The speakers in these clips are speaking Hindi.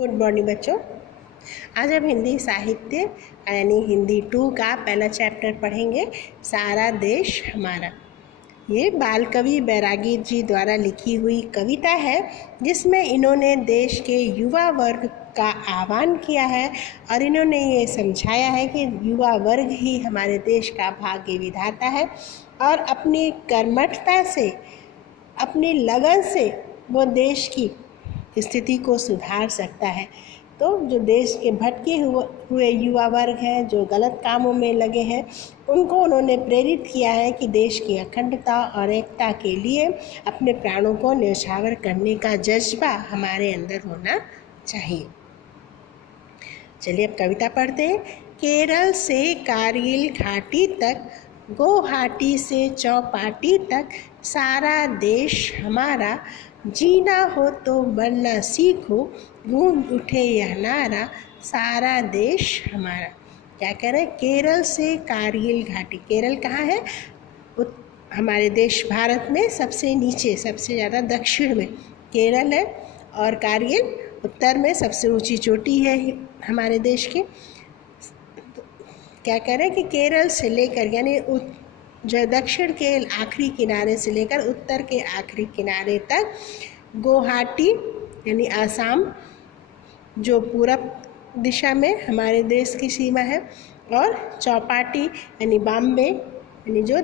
गुड मॉर्निंग बच्चों। आज हम हिंदी साहित्य यानी हिंदी 2 का पहला चैप्टर पढ़ेंगे, सारा देश हमारा। ये बाल कवि बैरागी जी द्वारा लिखी हुई कविता है, जिसमें इन्होंने देश के युवा वर्ग का आह्वान किया है और इन्होंने ये समझाया है कि युवा वर्ग ही हमारे देश का भाग्य विधाता है और अपनी कर्मठता से, अपनी लगन से वो देश की स्थिति को सुधार सकता है। तो जो देश के भटके हुए युवा वर्ग हैं, जो गलत कामों में लगे हैं, उनको उन्होंने प्रेरित किया है कि देश की अखंडता और एकता के लिए अपने प्राणों को न्यौछावर करने का जज्बा हमारे अंदर होना चाहिए। चलिए अब कविता पढ़ते हैं। केरल से कारगिल घाटी तक, गुवाहाटी से चौपाटी तक, सारा देश हमारा। जीना हो तो मरना सीखो, गूंज उठे यह नारा, सारा देश हमारा। क्या कह रहे हैं? केरल से कारगिल घाटी। केरल कहाँ है? हमारे देश भारत में सबसे नीचे, सबसे ज़्यादा दक्षिण में केरल है और कारगिल उत्तर में सबसे ऊंची चोटी है हमारे देश की। क्या कह रहे हैं कि केरल से लेकर यानी जो दक्षिण के आखिरी किनारे से लेकर उत्तर के आखिरी किनारे तक, गुवाहाटी यानी आसाम जो पूरब दिशा में हमारे देश की सीमा है, और चौपाटी यानी बॉम्बे यानी जो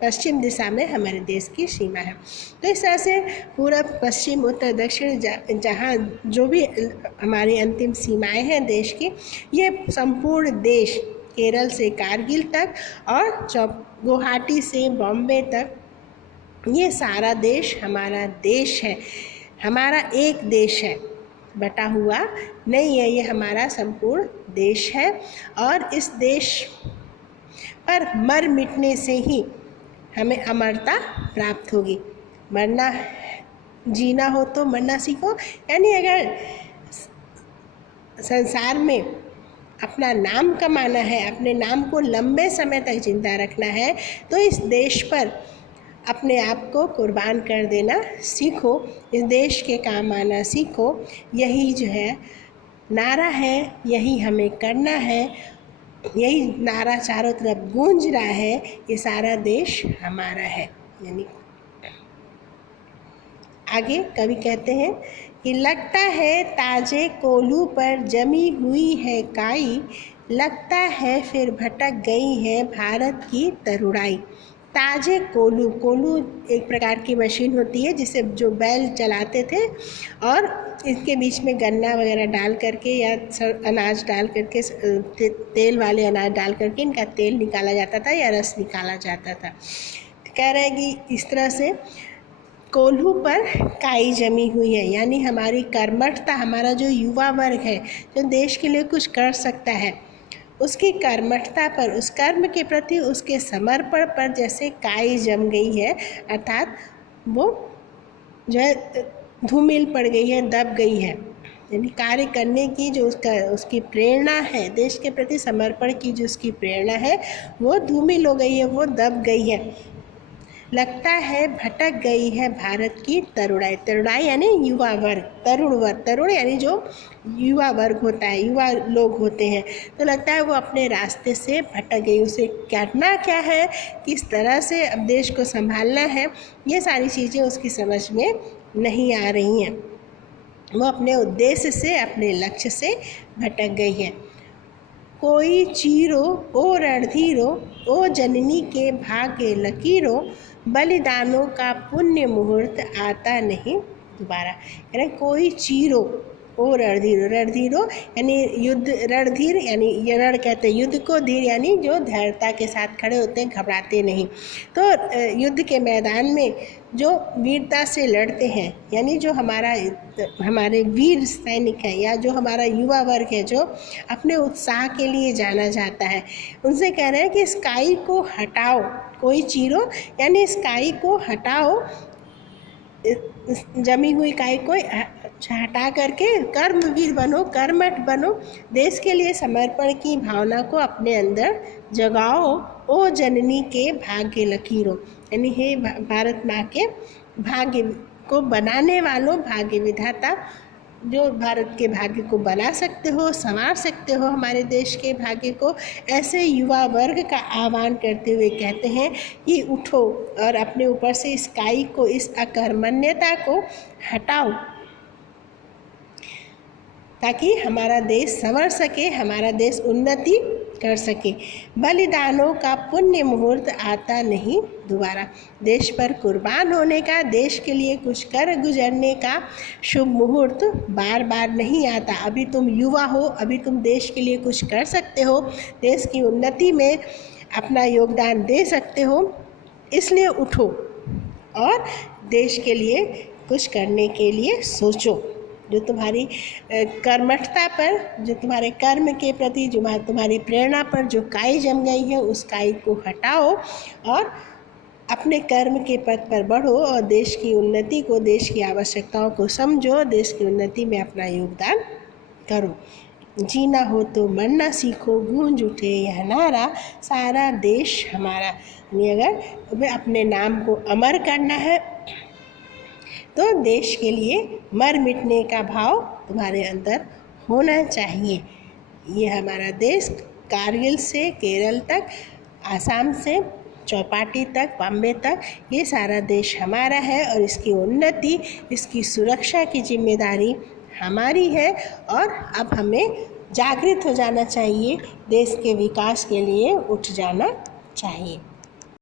पश्चिम दिशा में हमारे देश की सीमा है। तो इस तरह से पूरब, पश्चिम, उत्तर, दक्षिण जहाँ जो भी हमारी अंतिम सीमाएं हैं देश की, ये संपूर्ण देश केरल से कारगिल तक और गुवाहाटी से बॉम्बे तक, ये सारा देश हमारा देश है। हमारा एक देश है, बटा हुआ नहीं है, ये हमारा संपूर्ण देश है। और इस देश पर मर मिटने से ही हमें अमरता प्राप्त होगी। मरना, जीना हो तो मरना सीखो, यानी अगर संसार में अपना नाम कमाना है, अपने नाम को लंबे समय तक जिंदा रखना है, तो इस देश पर अपने आप को कुर्बान कर देना सीखो, इस देश के काम आना सीखो। यही जो है नारा है, यही हमें करना है, यही नारा चारों तरफ गूंज रहा है, ये सारा देश हमारा है। यानी आगे कवि कहते हैं कि लगता है ताजे कोल्हू पर जमी हुई है काई, लगता है फिर भटक गई है भारत की तरुणाई। ताजे कोल्हू, कोल्हू एक प्रकार की मशीन होती है जिसे जो बैल चलाते थे, और इसके बीच में गन्ना वगैरह डाल करके या अनाज डाल करके, तेल वाले अनाज डाल करके इनका तेल निकाला जाता था या रस निकाला जाता था। कह रहे हैं कि इस तरह से कोल्हू पर काई जमी हुई है, यानी हमारी कर्मठता, हमारा जो युवा वर्ग है जो देश के लिए कुछ कर सकता है, उसकी कर्मठता पर, उस कर्म के प्रति उसके समर्पण पर जैसे काई जम गई है, अर्थात वो जो है धूमिल पड़ गई है, दब गई है। यानी कार्य करने की जो उसकी प्रेरणा है, देश के प्रति समर्पण की जो उसकी प्रेरणा है, वो धूमिल हो गई है, वो दब गई है। लगता है भटक गई है भारत की तरुणाई। तरुणाई यानी युवा वर्ग, तरुण वर्ग, तरुण यानी जो युवा वर्ग होता है, युवा लोग होते हैं। तो लगता है वो अपने रास्ते से भटक गई, उसे करना क्या है, किस तरह से अब देश को संभालना है, ये सारी चीज़ें उसकी समझ में नहीं आ रही हैं। वो अपने उद्देश्य से, अपने लक्ष्य से भटक गई है। कोई चीरो ओ रणधीरो, ओ जननी के भाग्य लकीरों, बलिदानों का पुण्य मुहूर्त आता नहीं दोबारा। यानी कोई चीरो ओ रणधीरो, रणधीरो यानी युद्ध, रणधीर यानी ये रण कहते हैं युद्ध को, धीर यानी जो धैर्यता के साथ खड़े होते हैं, घबराते नहीं। तो युद्ध के मैदान में जो वीरता से लड़ते हैं, यानी जो हमारे वीर सैनिक हैं, या जो हमारा युवा वर्ग है जो अपने उत्साह के लिए जाना जाता है, उनसे कह रहे हैं कि इस काई को हटाओ। कोई चीरो यानी इस काई को हटाओ, जमी हुई काई को हटा करके कर्मवीर बनो, कर्मठ बनो, देश के लिए समर्पण की भावना को अपने अंदर जगाओ। ओ जननी के भाग्य लकीरों, यानी हे भारत माँ के भाग्य को बनाने वालों, भाग्य विधाता, जो भारत के भाग्य को बना सकते हो, संवार सकते हो हमारे देश के भाग्य को, ऐसे युवा वर्ग का आह्वान करते हुए कहते हैं कि उठो और अपने ऊपर से इस काई को, इस अकर्मण्यता को हटाओ, ताकि हमारा देश संवर सके, हमारा देश उन्नति कर सके। बलिदानों का पुण्य मुहूर्त आता नहीं दोबारा। देश पर कुर्बान होने का, देश के लिए कुछ कर गुजरने का शुभ मुहूर्त बार बार नहीं आता। अभी तुम युवा हो, अभी तुम देश के लिए कुछ कर सकते हो, देश की उन्नति में अपना योगदान दे सकते हो, इसलिए उठो और देश के लिए कुछ करने के लिए सोचो। जो तुम्हारी कर्मठता पर, जो तुम्हारे कर्म के प्रति, जो तुम्हारी प्रेरणा पर जो काई जम गई है, उस काई को हटाओ और अपने कर्म के पथ पर बढ़ो और देश की उन्नति को, देश की आवश्यकताओं को समझो, देश की उन्नति में अपना योगदान करो। जीना हो तो मरना सीखो, गूंज उठे यह नारा, सारा देश हमारा। यानी अगर तुम्हें अपने नाम को अमर करना है तो देश के लिए मर मिटने का भाव तुम्हारे अंदर होना चाहिए। ये हमारा देश कारगिल से केरल तक, आसाम से चौपाटी तक, बॉम्बे तक, ये सारा देश हमारा है और इसकी उन्नति, इसकी सुरक्षा की जिम्मेदारी हमारी है। और अब हमें जागृत हो जाना चाहिए, देश के विकास के लिए उठ जाना चाहिए।